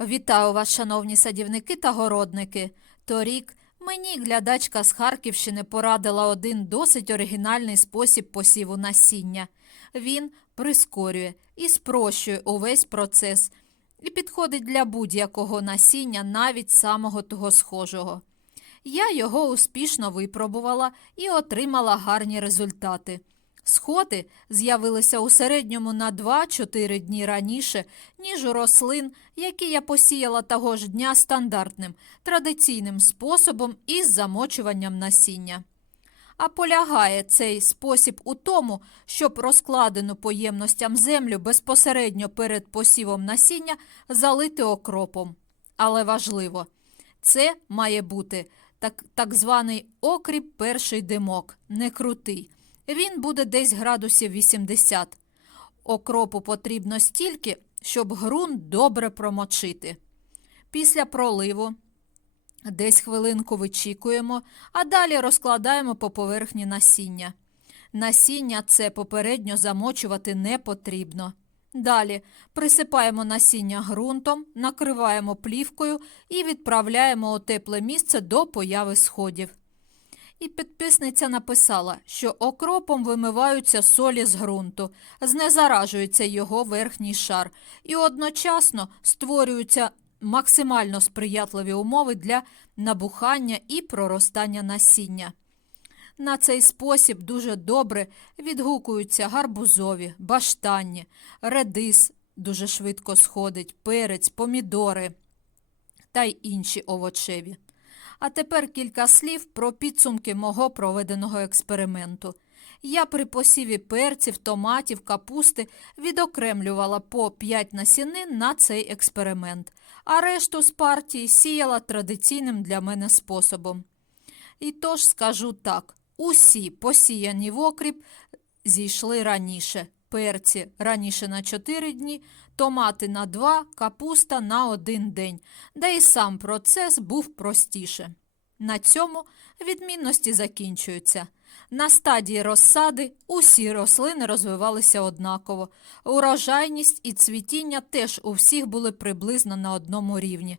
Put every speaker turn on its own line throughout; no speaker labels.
Вітаю вас, шановні садівники та городники. Торік мені глядачка з Харківщини порадила один досить оригінальний спосіб посіву насіння. Він прискорює і спрощує увесь процес і підходить для будь-якого насіння, навіть самого того схожого. Я його успішно випробувала і отримала гарні результати. Сходи з'явилися у середньому на 2-4 дні раніше, ніж у рослин, які я посіяла того ж дня стандартним, традиційним способом із замочуванням насіння. А полягає цей спосіб у тому, щоб розкладену по ємностям землю безпосередньо перед посівом насіння залити окропом. Але важливо, це має бути так, так званий окріп перший димок, не крутий. Він буде десь градусів 80. Окропу потрібно стільки, щоб ґрунт добре промочити. Після проливу десь хвилинку вичікуємо, а далі розкладаємо по поверхні насіння. Насіння це попередньо замочувати не потрібно. Далі присипаємо насіння ґрунтом, накриваємо плівкою і відправляємо у тепле місце до появи сходів. І підписниця написала, що окропом вимиваються солі з ґрунту, знезаражується його верхній шар, і одночасно створюються максимально сприятливі умови для набухання і проростання насіння. На цей спосіб дуже добре відгукуються гарбузові, баштанні, редис дуже швидко сходить, перець, помідори та й інші овочеві. А тепер кілька слів про підсумки мого проведеного експерименту. Я при посіві перців, томатів, капусти відокремлювала по 5 насінин на цей експеримент, а решту з партії сіяла традиційним для мене способом. І тож скажу так: усі посіяні в окріп зійшли раніше. Перці раніше на 4 дні, томати на 2, капуста на 1 день, де і сам процес був простіше. На цьому відмінності закінчуються. На стадії розсади усі рослини розвивалися однаково. Урожайність і цвітіння теж у всіх були приблизно на одному рівні.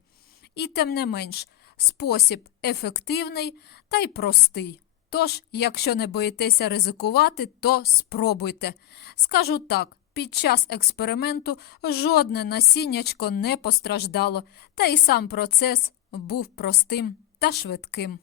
І тим не менш, спосіб ефективний та й простий. Тож, якщо не боїтеся ризикувати, то спробуйте. Скажу так, під час експерименту жодне насіннячко не постраждало, та й сам процес був простим та швидким.